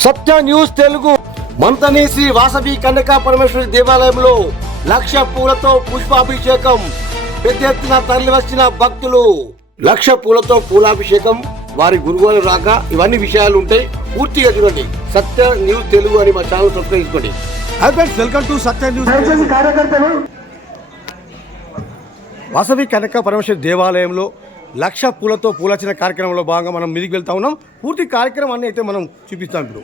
సత్య news Telugu. Manthani Shri Vasavi Kanyaka Parameshwari దేవాలయంలో 1,00,000 పూలతో పుష్పాభిషేకం. పెద్ద ఎత్తున తరలివచ్చిన భక్తులు. 1,00,000 పూలతో పూలాభిషేకం, వారి గురువారు రాక, ఇవన్నీ విషయాలు ఉంటాయి. పూర్తిగా చూడండి. సత్య న్యూస్ తెలుగు అని మా ఛానల్ సబ్స్క్రైబ్ చేసుకోండి. Welcome to Satya news. Vasavi Kanyaka Parameshwari దేవాలయంలో 1,00,000 పూలతో పూలర్చన కార్యక్రమంలో భాగంగా మనం మీదికి వెళ్తా ఉన్నాం. పూర్తి కార్యక్రమాన్ని అయితే మనం చూపిస్తాం ఇప్పుడు.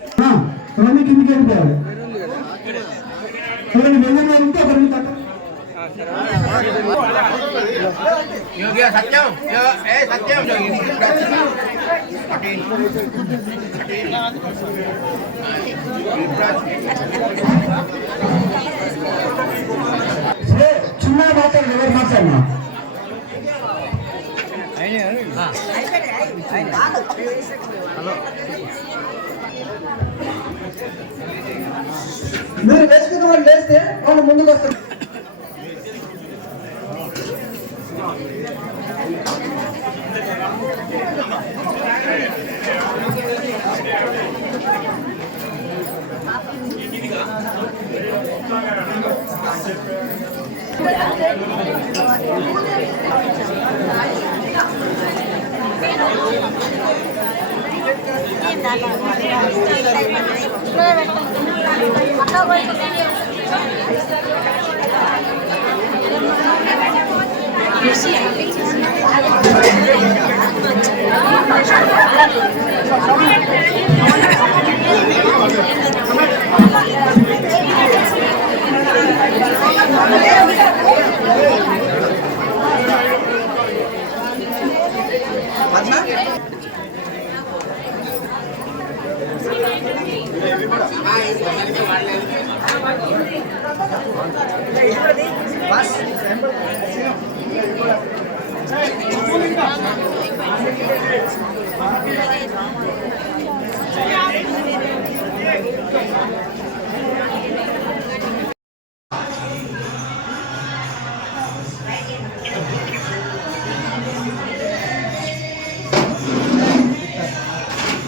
చిన్న మాట్లాడు. మీరు వేసుకున్న వాళ్ళు లేస్తే వాళ్ళు ముందుకు వస్తారు.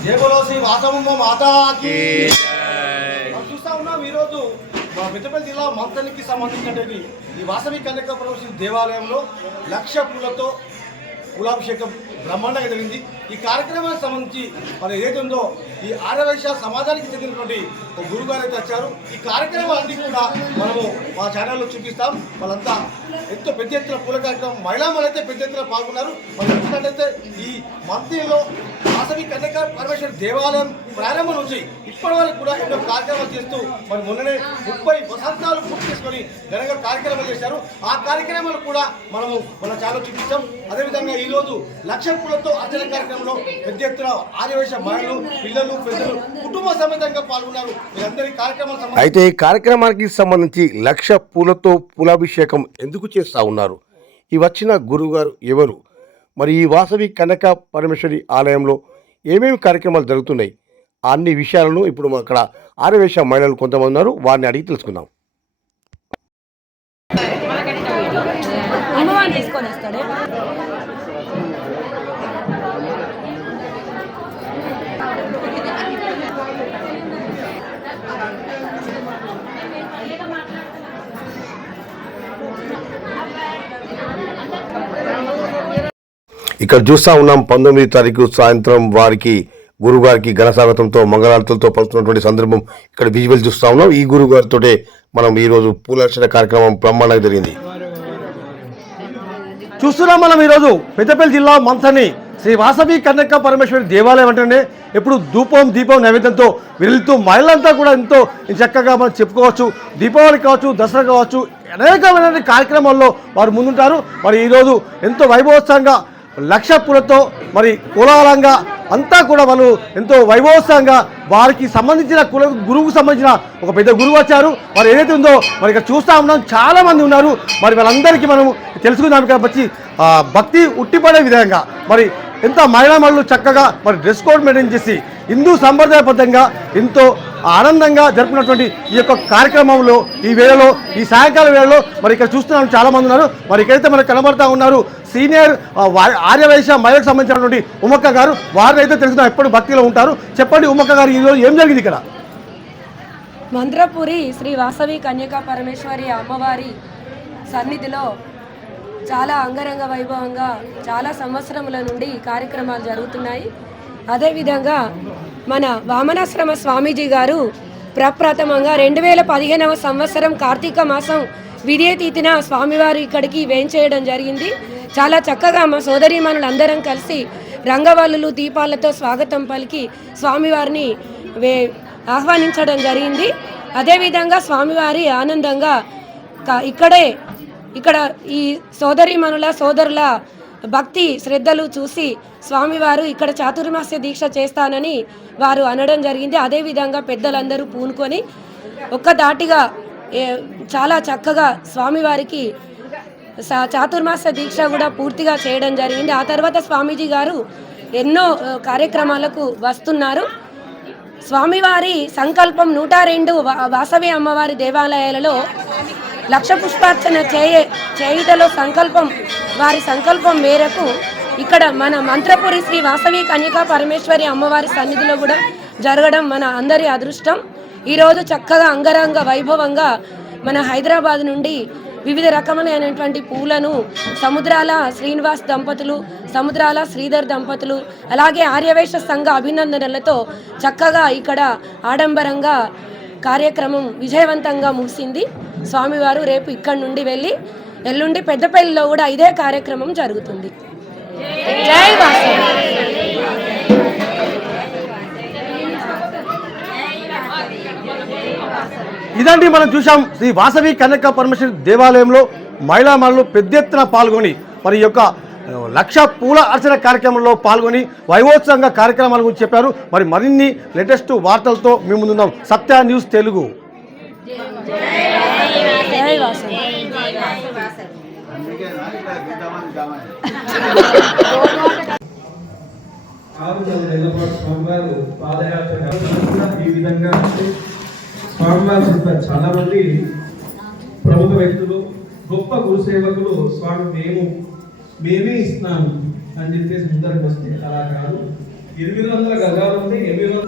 జై బోలో శ్రీ వాసవమ్మ మాతాకి. చూస్తా ఉన్నాం ఈరోజు పెద్దపల్లి జిల్లా మంతనికి సంబంధించినటువంటి ఈ వాసవి కన్యకా పరమేశ్వరి దేవాలయంలో 1,00,000 పూలతో పూలాభిషేకం బ్రహ్మాండంగా జరిగింది. ఈ కార్యక్రమానికి సంబంధించి మరి ఏదైతే ఉందో ఈ ఆర్యవైశ్య సమాజానికి చెందినటువంటి ఒక గురుగారు అయితే వచ్చారు. ఈ కార్యక్రమాలన్నీ కూడా మనము మా ఛానల్లో చూపిస్తాం. వాళ్ళంతా ఎంతో పెద్ద ఎత్తున పూల కార్యక్రమం, మహిళలు అయితే పెద్ద ఎత్తున పాల్గొన్నారు. మరి ఎందుకంటే ఈ మంత్రిలో వాసవి కన్యకా పరమేశ్వరి దేవాలయం ప్రారంభం నుంచి ఇప్పటి వరకు కూడా ఎన్నో కార్యక్రమాలు చేస్తూ మరి మొన్ననే 30 వసంతాలు పూర్తి చేసుకొని ఘనంగా కార్యక్రమాలు చేశారు. ఆ కార్యక్రమాలు కూడా మనము మన ఛానల్ చూపించాం. అదేవిధంగా ఈరోజు 1,00,000 పూలతో అర్చన కార్యక్రమంలో పెద్ద ఎత్తున ఆదివాసీ మహిళలు, పిల్లలు, పెద్దలు కుటుంబ సమేతంగా పాల్గొన్నారు. మీరందరి కార్యక్రమాలు అయితే ఈ కార్యక్రమానికి సంబంధించి 1,00,000 పూలతో పూలాభిషేకం ఎందుకు చేస్తా ఉన్నారు? ఈ వచ్చిన గురువుగారు ఎవరు? మరి ఈ వాసవి కన్యకా పరమేశ్వరి ఆలయంలో ఏమేమి కార్యక్రమాలు జరుగుతున్నాయి? అన్ని విషయాలను ఇప్పుడు అక్కడ ఆర్యవైశ్య మహిళలు కొంతమంది ఉన్నారు, వారిని అడిగి తెలుసుకుందాం. ఇక్కడ చూస్తా ఉన్నాం 19వ తారీఖు సాయంత్రం వారికి గురుగారికి ఘన స్వాగతంతో మంగళారతులతో పలుకుతున్నటువంటి సందర్భం ఇక్కడ విజువల్ చూస్తా ఉన్నాం. ఈ గురుగారితో మనం ఈరోజు పూలార్చన కార్యక్రమం బ్రహ్మాండంగా జరిగింది. చూస్తున్నాం మనం ఈరోజు పెద్దపల్లి జిల్లా మంథని శ్రీ వాసవి కన్యకా పరమేశ్వరి దేవాలయం అంటేనే ఎప్పుడు దీపం నైవేద్యంతో వెళ్తూ మహిళలంతా కూడా ఎంతో చక్కగా మనం చెప్పుకోవచ్చు. దీపావళి కావచ్చు, దసరా కావచ్చు, అనేకమైన కార్యక్రమాల్లో వారు ముందుంటారు. మరి ఈరోజు ఎంతో వైభవోత్సవంగా 1,00,000 పూలతో మరి కోలాహలంగా అంతా కూడా వాళ్ళు ఎంతో వైభవోత్సవంగా వారికి సంబంధించిన గురువుకు సంబంధించిన ఒక పెద్ద గురువు వచ్చారు. మరి ఏదైతే ఉందో మరి ఇక్కడ చూస్తూ ఉన్నాం, చాలామంది ఉన్నారు. మరి వాళ్ళందరికీ మనం తెలుసుకుందాం. ఇక్కడ వచ్చి భక్తి ఉట్టిపడే విధంగా మరి ఎంత మహిళలు చక్కగా మరి డ్రెస్ కోడ్ మెయింటైన్ చేసి హిందూ సంప్రదాయబద్ధంగా ఎంతో ఆనందంగా జరుపుకున్నటువంటి ఈ యొక్క కార్యక్రమంలో ఈ వేళలో ఈ సాయంకాల వేళలో మరి ఇక్కడ చూస్తున్నాం చాలా మంది ఉన్నారు. మరి ఇక్కడైతే మనకు కనబడతా ఉన్నారు సీనియర్ ఆర్యవైశ్య మహిళకు సంబంధించినటువంటి ఉమ్మక్క గారు. వారిని అయితే తెలుసుకున్నాం ఎప్పుడు భక్తిలో ఉంటారు. చెప్పండి ఉమ్మక్క గారు, ఈరోజు ఏం జరిగింది ఇక్కడ? మంత్రపురి శ్రీ వాసవి కన్యకా పరమేశ్వరి అమ్మవారి సన్నిధిలో చాలా అంగరంగ వైభవంగా చాలా సంవత్సరముల నుండి కార్యక్రమాలు జరుగుతున్నాయి. అదేవిధంగా మన వామనాశ్రమ స్వామీజీ గారు ప్రప్రథమంగా 2015వ సంవత్సరం కార్తీక మాసం విధియతీతిన స్వామివారు ఇక్కడికి వేంచేయడం జరిగింది. చాలా చక్కగా మా సోదరీమణులందరం కలిసి రంగవల్లులు దీపాలతో స్వాగతం పలికి స్వామివారిని ఆహ్వానించడం జరిగింది. అదేవిధంగా స్వామివారి ఆనందంగా ఇక్కడ ఈ సోదరుల భక్తి శ్రద్ధలు చూసి స్వామివారు ఇక్కడ చాతుర్మాస్య దీక్ష చేస్తానని వారు అనడం జరిగింది. అదేవిధంగా పెద్దలందరూ పూనుకొని ఒక్కదాటిగా చాలా చక్కగా స్వామివారికి చాతుర్మాస్య దీక్ష కూడా పూర్తిగా చేయడం జరిగింది. ఆ తర్వాత స్వామీజీ గారు ఎన్నో కార్యక్రమాలకు వస్తున్నారు. స్వామివారి సంకల్పం 102 వాసవి అమ్మవారి దేవాలయాలలో లక్ష పుష్పార్చన చేయుటలో వారి సంకల్పం మేరకు ఇక్కడ మన మంత్రపురి శ్రీ వాసవి కన్యకా పరమేశ్వరి అమ్మవారి సన్నిధిలో కూడా జరగడం మన అందరి అదృష్టం. ఈరోజు చక్కగా అంగరంగ వైభవంగా మన హైదరాబాద్ నుండి వివిధ రకమైనటువంటి పూలను సముద్రాల శ్రీనివాస్ దంపతులు, సముద్రాల శ్రీధర్ దంపతులు, అలాగే ఆర్యవైశ్య సంఘ అభినందనలతో చక్కగా ఇక్కడ ఆడంబరంగా కార్యక్రమం విజయవంతంగా ముగిసింది. స్వామివారు రేపు ఇక్కడి నుండి వెళ్ళి ఎల్లుండి పెద్దపల్లిలో కూడా ఇదే కార్యక్రమం జరుగుతుంది. జై వాసవి. ఇదండి మనం చూసాం శ్రీ వాసవి కన్యకా పరమేశ్వరి దేవాలయంలో మహిళలు పెద్ద ఎత్తున పాల్గొని మరి యొక్క లక్ష పూల అర్చన కార్యక్రమంలో పాల్గొని వైభవోత్సవంగా కార్యక్రమాల గురించి చెప్పారు. మరి మరిన్ని లేటెస్ట్ వార్తలతో మేము ముందున్నాం. సత్య న్యూస్ తెలుగు. స్వామివారు చాలా మంది ప్రముఖ వ్యక్తులు, గొప్ప గురుసేవకులు స్వామి మేమే ఇస్తున్నాము అని చెప్పేసి ముందరికి వస్తే అలా కాదు. 800 గజాలు ఉంది. 800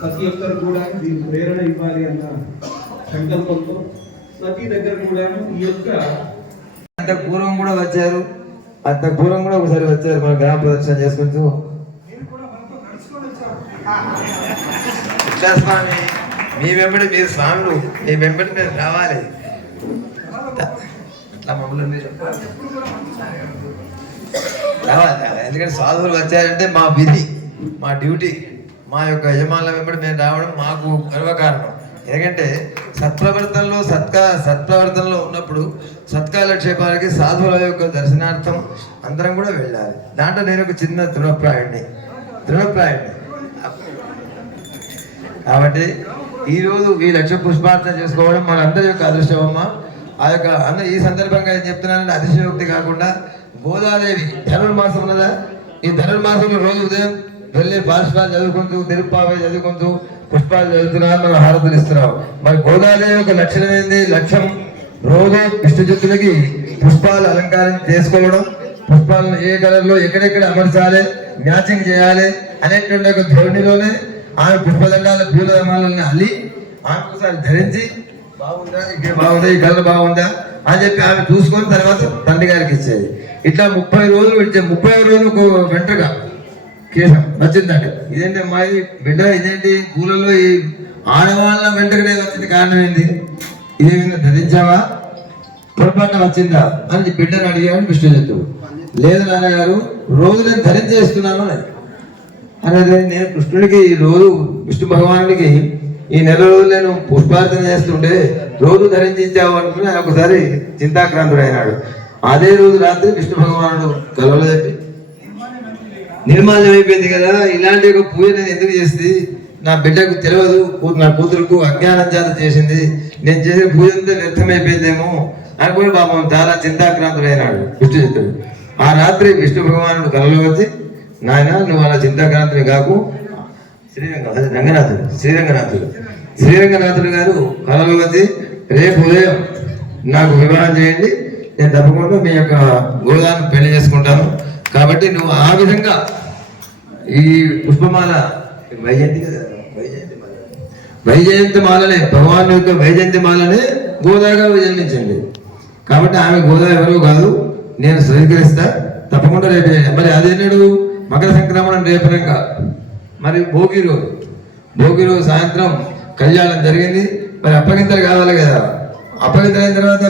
ప్రతి ఒక్కరు కూడా దీనికి ప్రేరణ ఇవ్వాలి అన్న సంకల్పంతో ప్రతి దగ్గర కూడా ఈ యొక్క అంత పూర్వం కూడా వచ్చారు. అంత పూర్వం కూడా ఒకసారి వచ్చారు మన గ్రామ ప్రదర్శన చేసుకుంటూ. స్వామి మీ వెంబడి మీరు స్వాములు, మీ వెంబడి మీరు రావాలి. రావాలి, ఎందుకంటే సాధువులు వచ్చారంటే మా విధి, మా డ్యూటీ, మా యొక్క యజమానుల వెంబడి మేము రావడం మాకు గర్వకారణం. ఎందుకంటే సత్ప్రవర్తనలో ఉన్నప్పుడు సత్కాలక్షేపాలకి సాధువుల యొక్క దర్శనార్థం అందరం కూడా వెళ్ళాలి. దాంట్లో నేను ఒక చిన్న తృణప్రాయుడిని. కాబట్టి ఈరోజు ఈ లక్ష పుష్పార్చన చేసుకోవడం మనందరి యొక్క అదృష్టమమ్మ. ఆ యొక్క ఈ సందర్భంగా ఏం చెప్తున్నానంటే అతిశయోక్తి కాకుండా గోదాదేవి ధనుర్మాసం ఉన్నదా, ఈ ధనుర్మాసంలో రోజు ఉదయం వెళ్ళి పార్శ్వాలు చదువుకుంటూ, తిరుప్పావై చదువుకుంటూ పుష్పాలు చదువుతున్నారు, మనం హారతులు ఇస్తున్నాం. మరి గోదాదేవి యొక్క లక్షణం ఏంది? లక్ష్యం రోజు విష్ణుచిత్తులకి పుష్పాలు అలంకారం చేసుకోవడం, పుష్పాలను ఏ కలర్లో ఎక్కడెక్కడ అమర్చాలి, మ్యాచింగ్ చేయాలి అనేటువంటి ఒక ధోరణిలోనే ఆమె పుష్పదండాల పూలమాలని అల్లి ఆమెకోసారి ధరించి బాగుందా, ఇక్కడ బాగుందా, ఈ కలర్ బాగుందా అని చెప్పి ఆమె చూసుకొని తర్వాత తండ్రి గారికి ఇచ్చేది. ఇట్లా 30 రోజులు విడిచే 30వ రోజు వెంటగా కేశం వచ్చిందండి. ఇదేంటి అమ్మాయి బిడ్డ, ఇదేంటి పూలలో ఈ ఆడవాళ్ళ వెంటనే వచ్చింది, కారణం ఏంది? ఇదేమైనా ధరించావా, పొరపాటున వచ్చిందా అని బిడ్డను అడిగామని విష్ణుచిత్తుడు. లేదు నాన్నగారు, రోజు నేను ధరించేస్తున్నాను అనేది. నేను కృష్ణుడికి రోజు విష్ణు భగవానుడికి ఈ నెల రోజులు నేను పుష్పార్చన చేస్తుంటే రోజు ధరించావు అనుకుని ఆయన ఒకసారి చింతాక్రాంతుడు అయినాడు. అదే రోజు రాత్రి విష్ణు భగవానుడు కలవలో చెప్పి నిర్మాల్యం అయిపోయింది కదా, ఇలాంటి ఒక పూజ నేను ఎందుకు చేసింది, నా బిడ్డకు తెలియదు, నా కూతురుకు అజ్ఞానం చేత చేసింది, నేను చేసిన పూజ అంతా వ్యర్థమైపోయిందేమో అనుకుని పాపం చాలా చింతాక్రాంతుడైనాడు విష్ణుచిత్తుడు. ఆ రాత్రి విష్ణు భగవానుడు కలలో వచ్చి, నాయన నువ్వు అలా చింతాక్రాంతుని కాకు, శ్రీరంగనాథులు గారు కళలు వచ్చి రేపు ఉదయం నాకు వివాహం చేయండి, నేను తప్పకుండా మీ యొక్క గోదాన్ని పెళ్లి చేసుకుంటాను. కాబట్టి నువ్వు ఆ విధంగా ఈ పుష్పమాల వైజయంతి కదా, వైజయంతి మాలనే భగవాన్ యొక్క వైజయంతి మాలనే గోదాగా జన్మించింది. కాబట్టి ఆమె గోదా ఎవరో కాదు, నేను స్వీకరిస్తా తప్పకుండా రేపు. మరి అదేనాడు మకర సంక్రమణం రేపనంగా, మరి భోగి రోజు సాయంత్రం కళ్యాణం జరిగింది. మరి అప్పగింతలు కావాలి కదా, అప్పగింతలు అయిన తర్వాత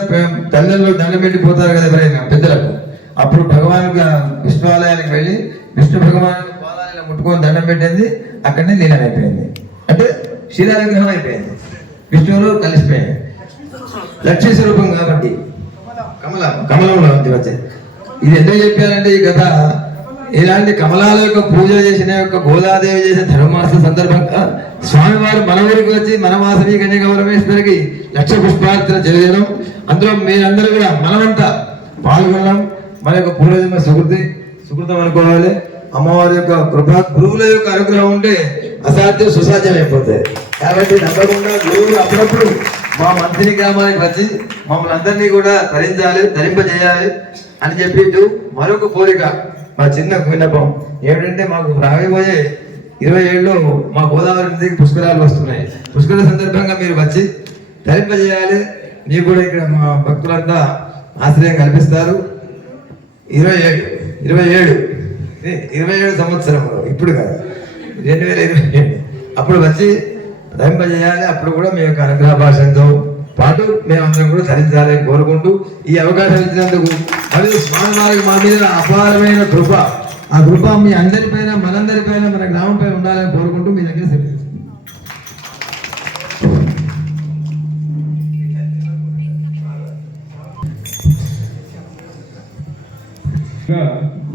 తల్లిలో దండం పెట్టిపోతారు కదా ఎవరైనా పెద్దలకు. అప్పుడు భగవాన్ విష్ణు ఆలయానికి వెళ్ళి విష్ణు భగవాన్ పాదాలను ముట్టుకొని దండం పెట్టింది. అక్కడనే లీలం అయిపోయింది, అంటే శిలా విగ్రహం అయిపోయింది, విష్ణువులో కలిసిపోయింది. లక్ష్మీ స్వరూపం కాబట్టి కమలంలో ఉంది వచ్చేది. ఇది ఎందుకు చెప్పారంటే ఈ కథ ఇలాంటి కమలాల యొక్క పూజ చేసిన యొక్క గోదాదేవి చేసిన ధర్మమాస సందర్భంగా స్వామివారు మన ఊరికి వచ్చి మన వాసవి కన్యక పరమేశ్వరికి 1,00,000 పుష్పార్చన చేయడం, అందులో మీరందరూ కూడా మనమంతా పాల్గొనడం మన యొక్క పూర్వజన్మ సుకృతం అనుకోవాలి. అమ్మవారి యొక్క కృప, గురువుల యొక్క అనుగ్రహం ఉంటే అసాధ్యం సుసాధ్యం అయిపోతాయి. కాబట్టి తప్పకుండా గురువులు అప్పుడప్పుడు మా మంత్రి గ్రామానికి వచ్చి మమ్మల్ని అందరినీ కూడా ధరింపజేయాలి అని చెప్పి మరొక కోరిక, మా చిన్న విన్నపం ఏమిటంటే, మాకు రాబోయే 27లో మా గోదావరి నదికి పుష్కరాలు వస్తున్నాయి. పుష్కర సందర్భంగా మీరు వచ్చి ధరింపజేయాలి. మీకు కూడా ఇక్కడ మా భక్తులంతా ఆశ్రయం కల్పిస్తారు. 27 సంవత్సరంలో, ఇప్పుడు కాదు 2027 అప్పుడు వచ్చి ధరింపజేయాలి. అప్పుడు కూడా మీ యొక్క అనుగ్రహ భాషతో పాటు మేమందరం కూడా ధరించాలని కోరుకుంటూ ఈ అవకాశం ఇచ్చినందుకు, మరియు స్వామివారికి మా మీద అపారమైన కృప, ఆ కృప మీ అందరిపైన, మనందరిపైన, మన గ్రామం పైన ఉండాలని కోరుకుంటూ మీ దగ్గర సెలవు.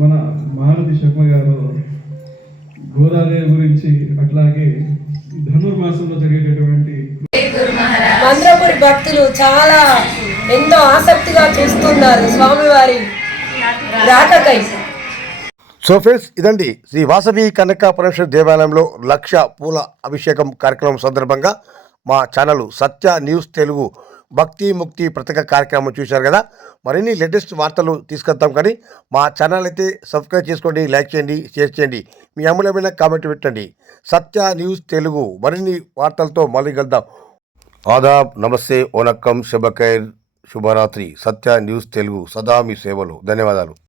మన మారుతి శర్మ గారు గోదాదేవి గురించి, అట్లాగే ధనుర్మాసంలో జరిగేటటువంటి మంద్రపురి భక్తులు చాలా ఎంతో ఆసక్తిగా చూస్తున్నారు స్వామివారి రాకకై. సో ఫ్రెండ్స్, ఇదండి శ్రీ వాసవి కనక పరమేశ్వర దేవాలయంలో 1,00,000 పూల అభిషేకం కార్యక్రమం సందర్భంగా మా ఛానల్ సత్య న్యూస్ తెలుగు భక్తి ముక్తి ప్రత్యేక కార్యక్రమం చూశారు కదా. మరిన్ని లేటెస్ట్ వార్తలు తీసుకొద్దాం, కానీ మా ఛానల్ అయితే సబ్స్క్రైబ్ చేసుకోండి, లైక్ చేయండి, షేర్ చేయండి, మీ అమూల్యమైన కామెంట్ పెట్టండి. సత్య న్యూస్ తెలుగు మరిన్ని వార్తలతో మళ్ళీ కలుద్దాం. ఆదాబ్, నమస్తే, ఓనక్కం, శుభఖైర్, శుభరాత్రి. సత్య న్యూస్ తెలుగు సదా మీ సేవలు. ధన్యవాదాలు.